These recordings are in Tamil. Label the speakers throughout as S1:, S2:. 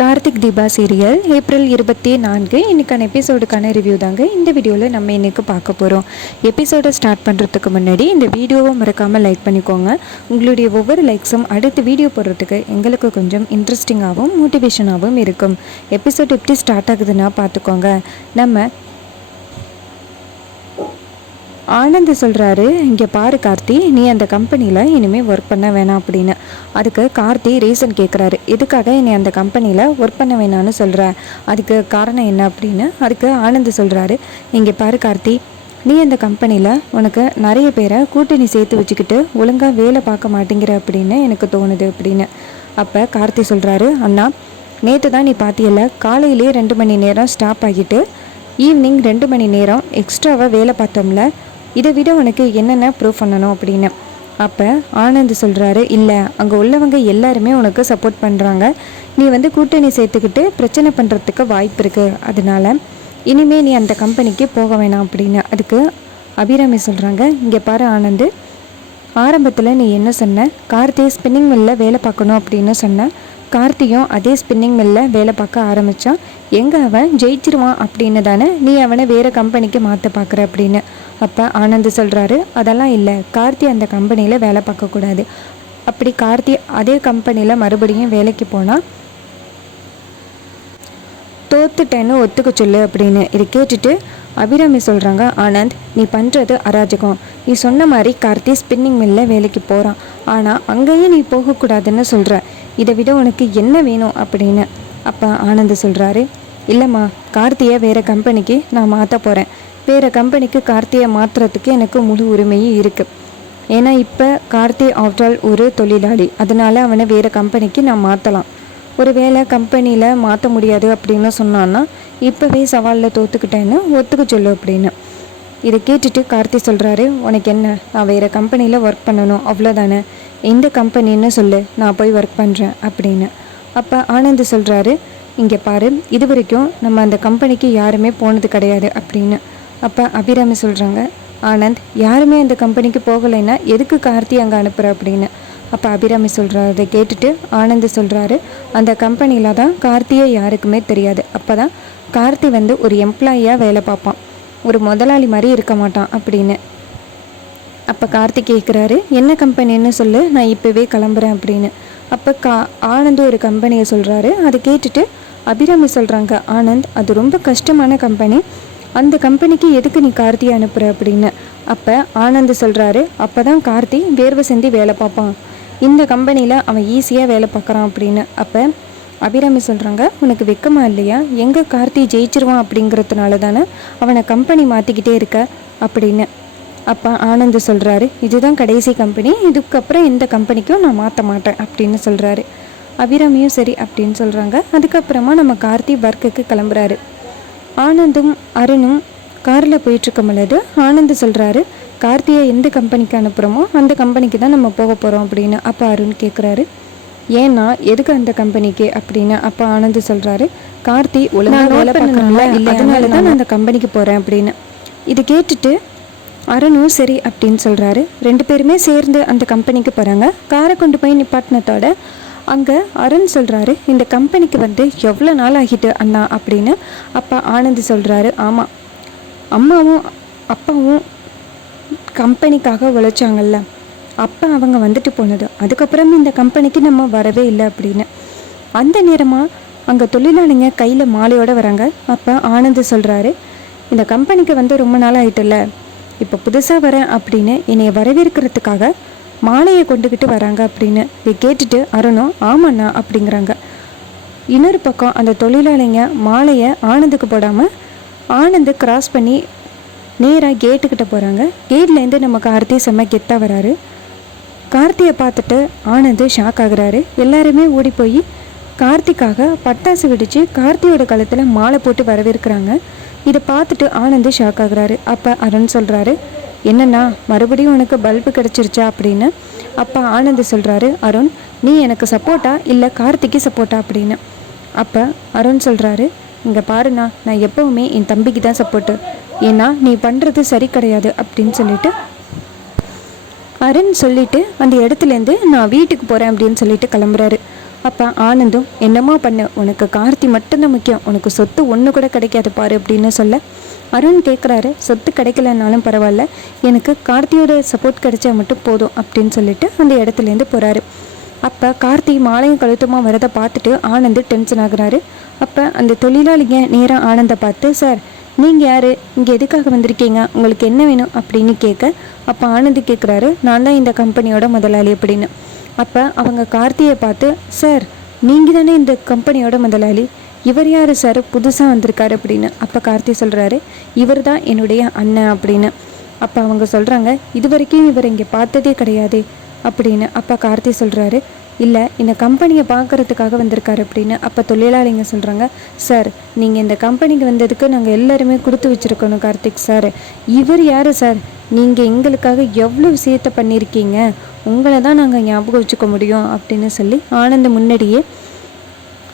S1: கார்த்திக் தீபா சீரியல் ஏப்ரல் இருபத்தி நான்கு. இன்றைக்கான எபிசோடுக்கான ரிவ்யூ தாங்க இந்த வீடியோவில் நம்ம இன்றைக்கி பார்க்க போகிறோம் எபிசோடை ஸ்டார்ட் பண்ணுறதுக்கு முன்னாடி இந்த வீடியோவை மறக்காமல் லைக் பண்ணிக்கோங்க. உங்களுடைய ஒவ்வொரு லைக்ஸும் அடுத்த வீடியோ போடுறதுக்கு எங்களுக்கு கொஞ்சம் இன்ட்ரெஸ்டிங்காகவும் மோட்டிவேஷனாகவும் இருக்கும். எபிசோட் எப்படி ஸ்டார்ட் ஆகுதுன்னா பார்த்துக்கோங்க. நம்ம ஆனந்த் சொல்கிறாரு இங்கே பாரு கார்த்தி நீ அந்த கம்பெனியில் இனிமேல் ஒர்க் பண்ண வேணாம் அப்படின்னு. அதுக்கு கார்த்தி ரீசன் கேட்குறாரு எதுக்காக என்னை அந்த கம்பெனியில் ஒர்க் பண்ண வேணாம்னு சொல்கிற அதுக்கு காரணம் என்ன? அப்படின்னு அதுக்கு ஆனந்த் சொல்கிறாரு இங்கே பாரு கார்த்தி நீ அந்த கம்பெனியில் உனக்கு நிறைய பேரை கூட்டணி சேர்த்து வச்சுக்கிட்டு ஒழுங்காக வேலை பார்க்க மாட்டேங்கிற அப்படின்னு எனக்கு தோணுது அப்படின்னு. அப்போ கார்த்தி சொல்கிறாரு அண்ணா நேற்று தான் நீ பார்த்தியல காலையிலேயே ரெண்டு மணி நேரம் ஸ்டாப் ஆகிட்டு ஈவினிங் ரெண்டு மணி நேரம் எக்ஸ்ட்ராவாக வேலை பார்த்தோம்ல இதை விட உனக்கு என்னென்ன ப்ரூவ் பண்ணணும் அப்படின்னு? அப்போ ஆனந்த் சொல்கிறாரு இல்லை அங்கே உள்ளவங்க எல்லாருமே உனக்கு சப்போர்ட் பண்ணுறாங்க நீ வந்து கூட்டணி சேர்த்துக்கிட்டு பிரச்சனை பண்ணுறதுக்கு வாய்ப்பு இருக்குது அதனால இனிமேல் நீ அந்த கம்பெனிக்கு போக வேணாம் அப்படின்னு. அதுக்கு அபிராமி சொல்கிறாங்க இங்கே பாரு ஆனந்த் ஆரம்பத்தில் நீ என்ன சொன்ன? கார்த்தி ஸ்பின்னிங் மில்லில் வேலை பார்க்கணும் அப்படின்னு சொன்ன. கார்த்தியும் அதே ஸ்பின்னிங் மில்லில் வேலை பார்க்க ஆரம்பித்தான் எங்கே அவன் ஜெயிச்சிருவான் அப்படின்னு தானே நீ அவனை வேறு கம்பெனிக்கு மாற்ற பார்க்குற அப்படின்னு. அப்போ ஆனந்த் சொல்கிறாரு அதெல்லாம் இல்லை. கார்த்தி அந்த கம்பெனியில் வேலை பார்க்கக்கூடாது அப்படி கார்த்தி அதே கம்பெனியில் மறுபடியும் வேலைக்கு போனால் தோத்துட்டேன்னு ஒத்துக்க சொல்லு அப்படின்னு இதை கேட்டுட்டு அபிராமி சொல்கிறாங்க ஆனந்த் நீ பண்ணுறது அராஜகம். நீ சொன்ன மாதிரி கார்த்தி ஸ்பின்னிங் மில்லில் வேலைக்கு போகிறான் ஆனால் அங்கேயும் நீ போகக்கூடாதுன்னு சொல்கிற இதை விட உனக்கு என்ன வேணும்? அப்படின்னு அப்போ ஆனந்த் சொல்கிறாரு இல்லைம்மா கார்த்தியை வேறு கம்பெனிக்கு நான் மாற்ற போகிறேன் வேறு கம்பெனிக்கு கார்த்தியை மாற்றுறதுக்கு எனக்கு முழு உரிமையும் இருக்குது ஏன்னா இப்போ கார்த்தி ஆஃப்டால் ஒரு தொழிலாளி. அதனால் அவனை வேறு கம்பெனிக்கு நான் மாற்றலாம் ஒரு வேளை கம்பெனியில் மாற்ற முடியாது அப்படின்னு சொன்னான்னா இப்போவே சவாலில் தோத்துக்கிட்டேன்னு ஒத்துக்க சொல்லு அப்படின்னு. இதை கேட்டுட்டு கார்த்தி சொல்கிறாரு உனக்கு என்ன? நான் வேறு கம்பெனியில் ஒர்க் பண்ணணும் அவ்வளோதானே எந்த கம்பெனின்னு சொல்லு நான் போய் ஒர்க் பண்ணுறேன் அப்படின்னு. அப்போ ஆனந்த் சொல்கிறாரு இங்கே பாரு இது வரைக்கும் நம்ம அந்த கம்பெனிக்கு யாருமே போனது கிடையாது அப்படின்னு. அப்போ அபிராமி சொல்கிறாங்க ஆனந்த் யாருமே அந்த கம்பெனிக்கு போகலைன்னா எதுக்கு கார்த்தி அங்கே அனுப்புகிற அப்படின்னு. அப்போ அபிராமி சொல்கிறாரு கேட்டுட்டு ஆனந்த் சொல்கிறாரு அந்த கம்பெனியில் தான் கார்த்தியை யாருக்குமே தெரியாது. அப்போ தான் கார்த்தி வந்து ஒரு எம்ப்ளாயியாக வேலை பார்ப்பான். ஒரு முதலாளி மாதிரி இருக்க மாட்டான் அப்படின்னு. அப்போ கார்த்தி கேட்குறாரு என்ன கம்பெனின்னு சொல்லு நான் இப்போவே கிளம்புறேன் அப்படின்னு. அப்போ கா ஆனந்த் ஒரு கம்பெனியை சொல்கிறாரு அதை கேட்டுட்டு அபிராமி சொல்கிறாங்க ஆனந்த் அது ரொம்ப கஷ்டமான கம்பெனி. அந்த கம்பெனிக்கு எதுக்கு நீ கார்த்தியை அனுப்புகிற அப்படின்னு. அப்போ ஆனந்த் சொல்கிறாரு அப்போ தான் கார்த்தி வேர்வை செஞ்சு வேலை பார்ப்பான். இந்த கம்பெனியில் அவன் ஈஸியாக வேலை பார்க்குறான் அப்படின்னு. அப்போ அபிராமி சொல்கிறாங்க உனக்கு வெக்கமா இல்லையா? எங்கே கார்த்தி ஜெயிச்சிருவான் அப்படிங்கிறதுனால தானே அவனை கம்பெனி மாற்றிக்கிட்டே இருக்க? அப்படின்னு. அப்போ ஆனந்த் சொல்கிறாரு இதுதான் கடைசி கம்பெனி இதுக்கப்புறம் இந்த கம்பெனிக்கும் நான் மாற்ற மாட்டேன் அப்படின்னு சொல்கிறாரு அபிராமியும் சரி அப்படின்னு சொல்கிறாங்க அதுக்கப்புறமா நம்ம கார்த்தி ஒர்க்குக்கு கிளம்புறாரு. ஆனந்தும் அருணும் காரில் போயிட்டுருக்கும் பொழுது ஆனந்த் சொல்கிறாரு கார்த்தியை எந்த கம்பெனிக்கு அனுப்புகிறோமோ அந்த கம்பெனிக்கு தான் நம்ம போக போகிறோம் அப்படின்னு அப்போ அருண் கேட்குறாரு ஏன்னா எதுக்கு அந்த கம்பெனிக்கு? அப்படின்னு அப்போ ஆனந்த் சொல்கிறாரு கார்த்தி ஒழுங்காக வேலை பார்க்கணும்ல இல்லை அதனால தான் நான் அந்த கம்பெனிக்கு போகிறேன் அப்படின்னு. இது கேட்டுட்டு அருணும் சரி அப்படின்னு சொல்கிறாரு ரெண்டு பேருமே சேர்ந்து அந்த கம்பெனிக்கு போகிறாங்க காரை கொண்டு போய் நிப்பாட்டினத்தோட அங்கே அருண் சொல்கிறாரு இந்த கம்பெனிக்கு வந்து எவ்வளோ நாள் ஆகிட்டு அண்ணா? அப்படின்னு அப்பா ஆனந்த் சொல்கிறாரு ஆமாம் அம்மாவும் அப்பாவும் கம்பெனிக்காக உழைச்சாங்கல்ல. அப்போ அவங்க வந்துட்டு போனது. அதுக்கப்புறம் இந்த கம்பெனிக்கு நம்ம வரவே இல்லை அப்படின்னு. அந்த நேரமாக அங்கே தொழிலாளிங்க கையில் மாலையோடு வராங்க. அப்போ ஆனந்த் சொல்கிறாரு இந்த கம்பெனிக்கு வந்து ரொம்ப நாள் ஆகிட்டுல்ல இப்போ புதுசாக வரேன் அப்படின்னு என்னை வரவேற்கிறதுக்காக மாலையை கொண்டுக்கிட்டு வராங்க அப்படின்னு. இதை கேட்டுட்டு அருணும் ஆமாண்ணா அப்படிங்கிறாங்க. இன்னொரு பக்கம் அந்த தொழிலாளிங்க மாலையை ஆனந்துக்கு போடாமல் ஆனந்த் கிராஸ் பண்ணி நேராக கேட்டுக்கிட்ட போகிறாங்க கேட்லேருந்து நம்ம கார்த்தி செம்ம கெத்தாக வராரு. கார்த்தியை பார்த்துட்டு ஆனந்து ஷாக் ஆகுறாரு. எல்லாருமே ஓடி போய் கார்த்திக்காக பட்டாசு வெடித்து கார்த்தியோட கழுத்தில் மாலை போட்டு வரவேற்கிறாங்க. இதை பார்த்துட்டு ஆனந்து ஷாக் ஆகுறாரு. அப்போ அருண் சொல்கிறாரு என்னண்ணா மறுபடியும் உனக்கு பல்பு கிடச்சிருச்சா? அப்படின்னு. அப்போ ஆனந்த் சொல்கிறாரு அருண் நீ எனக்கு சப்போர்ட்டா இல்லை கார்த்திக்கு சப்போர்ட்டா அப்படின்னு. அப்போ அருண் சொல்கிறாரு இங்கே பாருண்ணா நான் எப்போவுமே என் தம்பிக்கு தான் சப்போர்ட்டு ஏன்னா நீ பண்ணுறது சரி கிடையாது அப்படின்னு சொல்லிட்டு. அருண் சொல்லிட்டு அந்த இடத்துலேருந்து நான் வீட்டுக்கு போகிறேன் அப்படின்னு சொல்லிட்டு கிளம்புறாரு. அப்போ ஆனந்தும் என்னமோ பண்ணு? உனக்கு கார்த்தி மட்டும்தான் முக்கியம். உனக்கு சொத்து ஒன்று கூட கிடைக்காது பாரு அப்படின்னு சொல்ல. அருண் கேட்குறாரு சொத்து கிடைக்கலனாலும் பரவாயில்ல. எனக்கு கார்த்தியோட சப்போர்ட் கிடைச்சா மட்டும் போதும் அப்படின்னு சொல்லிட்டு அந்த இடத்துலேருந்து போகிறாரு அப்போ கார்த்தி மாலையும் கழுத்துமா வரதை பார்த்துட்டு ஆனந்த் டென்ஷன் ஆகுறாரு. அப்போ அந்த தொழிலாளிங்க நேராக ஆனந்தை பார்த்து சார் நீங்கள் யார்? இங்கே எதுக்காக வந்திருக்கீங்க? உங்களுக்கு என்ன வேணும்? அப்படின்னு கேட்க அப்போ ஆனந்த் கேட்குறாரு நான் தான் இந்த கம்பெனியோட முதலாளி அப்படின்னு. அப்போ அவங்க கார்த்தியை பார்த்து சார் நீங்கள் தானே இந்த கம்பெனியோட முதலாளி? இவர் யார் சார்? புதுசாக வந்திருக்காரு அப்படின்னு. அப்போ கார்த்தி சொல்கிறாரு இவர் தான் என்னுடைய அண்ணன் அப்படின்னு. அப்போ அவங்க சொல்கிறாங்க இது வரைக்கும் இவர் இங்கே பார்த்ததே கிடையாது. அப்படின்னு அப்பா கார்த்தி சொல்கிறாரு இல்லை இந்த கம்பெனியை பார்க்கறதுக்காக வந்திருக்காரு அப்படின்னு அப்போ தொழிலாளிங்க சொல்கிறாங்க சார் நீங்கள் இந்த கம்பெனிக்கு வந்ததுக்கு நாங்கள் எல்லாருமே கொடுத்து வச்சுருக்கணும் கார்த்திக் சார். இவர் யார் சார்? நீங்கள் எங்களுக்காக எவ்வளோ விஷயத்தை பண்ணியிருக்கீங்க? உங்களை தான் நாங்கள் ஞாபகம் வச்சுக்க முடியும் அப்படின்னு சொல்லி ஆனந்த் முன்னாடியே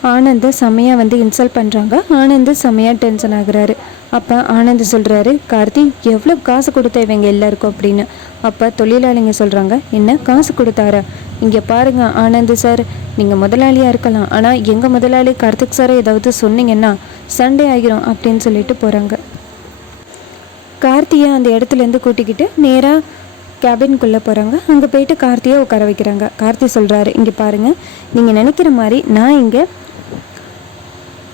S1: ஆனந்த் செமையாக வந்து இன்சல்ட் பண்ணுறாங்க ஆனந்த் செம்மையாக டென்ஷன் ஆகுறாரு. அப்போ ஆனந்த் சொல்கிறாரு கார்த்தி எவ்வளோ காசு கொடுத்த இவங்க எல்லாருக்கும் அப்படின்னு? அப்போ தொழிலாளிங்க சொல்கிறாங்க என்ன காசு கொடுத்தாரா? இங்கே பாருங்க ஆனந்த் சார் நீங்கள் முதலாளியாக இருக்கலாம் ஆனால் எங்கள் முதலாளி கார்த்திக் சாரை ஏதாவது சொன்னீங்கன்னா சண்டே ஆகிரும் அப்படின்னு சொல்லிட்டு போகிறாங்க கார்த்தியை அந்த இடத்துலேருந்து கூட்டிக்கிட்டு நேராக கேபின்குள்ளே போகிறாங்க அங்கே போயிட்டு கார்த்தியை உட்கார வைக்கிறாங்க. கார்த்தி சொல்கிறாரு இங்கே பாருங்கள் நீங்கள் நினைக்கிற மாதிரி நான் இங்கே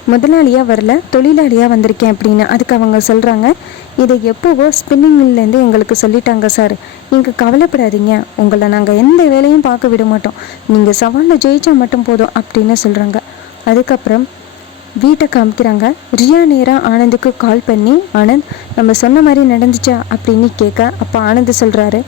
S1: முதலாளியாக வரல தொழிலாளியாக வந்திருக்கேன் அப்படின்னு அதுக்கு அவங்க சொல்கிறாங்க இதை எப்போவோ ஸ்பின்னிங் மில்லேருந்து எங்களுக்கு சொல்லிட்டாங்க சார். நீங்கள் கவலைப்படாதீங்க. உங்களை நாங்கள் எந்த வேலையும் பார்க்க விட மாட்டோம். நீங்கள் சவாலில் ஜெயிச்சா மட்டும் போதும் அப்படின்னு சொல்கிறாங்க அதுக்கப்புறம் வீட்டை காமிக்கிறாங்க. ரியா நேராக ஆனந்துக்கு கால் பண்ணி ஆனந்த் நம்ம சொன்ன மாதிரி நடந்துச்சா? அப்படின்னு கேட்க அப்போ ஆனந்த் சொல்கிறாரு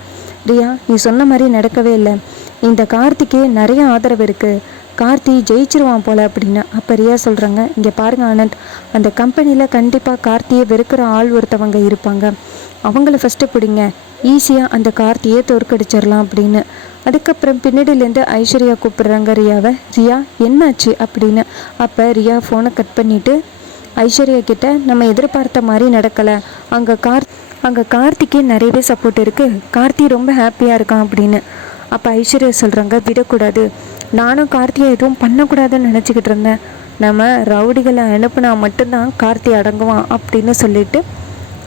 S1: ரியா நீ சொன்ன மாதிரி நடக்கவே இல்லை. இந்த கார்த்திக்கு நிறைய ஆதரவு இருக்குது கார்த்தி ஜெயிச்சிருவான் போல அப்படின்னு அப்போ ரியா சொல்கிறாங்க இங்கே பாருங்க ஆனந்த் அந்த கம்பெனியில் கண்டிப்பாக கார்த்தியை வெறுக்கிற ஆள் ஒருத்தவங்க இருப்பாங்க. அவங்கள ஃபஸ்ட்டு பிடிங்க. ஈஸியாக அந்த கார்த்தியை தோற்கடிச்சிடலாம் அப்படின்னு. அதுக்கப்புறம் பின்னாடியிலேருந்து ஐஸ்வர்யா கூப்பிடுறாங்க ரியாவை. ரியா என்னாச்சு? அப்படின்னு. அப்போ ரியா ஃபோனை கட் பண்ணிவிட்டு ஐஸ்வர்யா கிட்ட நம்ம எதிர்பார்த்த மாதிரி நடக்கலை. அங்கே கார் அங்கே கார்த்திக்கே நிறையவே சப்போர்ட் இருக்குது கார்த்தி ரொம்ப ஹாப்பியாக இருக்கான் அப்படின்னு. அப்போ ஐஸ்வர்யா சொல்கிறாங்க விடக்கூடாது. நானும் கார்த்தியை எதுவும் பண்ணக்கூடாதுன்னு நினச்சிக்கிட்டு இருந்தேன். நம்ம ரவுடிகளை அனுப்புனா மட்டும்தான் கார்த்தி அடங்குவான் அப்படின்னு சொல்லிட்டு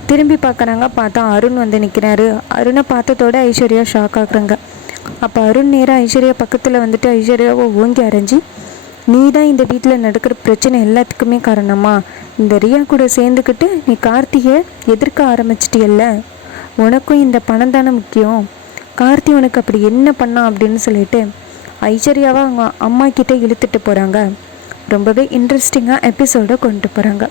S1: திரும்பி பார்க்குறாங்க. பார்த்தா அருண் வந்து நிற்கிறாரு அருணை பார்த்ததோட ஐஸ்வர்யா ஷாக் ஆகுறாங்க. அப்போ அருண் நேராக ஐஸ்வர்யா பக்கத்தில் வந்துட்டு ஐஸ்வர்யாவை ஓங்கி அரைஞ்சி நீ தான் இந்த வீட்டில் நடக்கிற பிரச்சனை எல்லாத்துக்குமே காரணமா? இந்த ரியா கூட சேர்ந்துக்கிட்டு நீ கார்த்திகை எதிர்க்க ஆரம்பிச்சிட்டியல்ல? உனக்கும் இந்த பணம் தானே முக்கியம். கார்த்தி உனக்கு அப்படி என்ன பண்ணான்? அப்படின்னு சொல்லிட்டு ஐஸ்வர்யாவை அவங்க அம்மா கிட்டே இழுத்துட்டு போகிறாங்க ரொம்பவே இன்ட்ரெஸ்டிங்காக எபிசோடை கொண்டு போகிறாங்க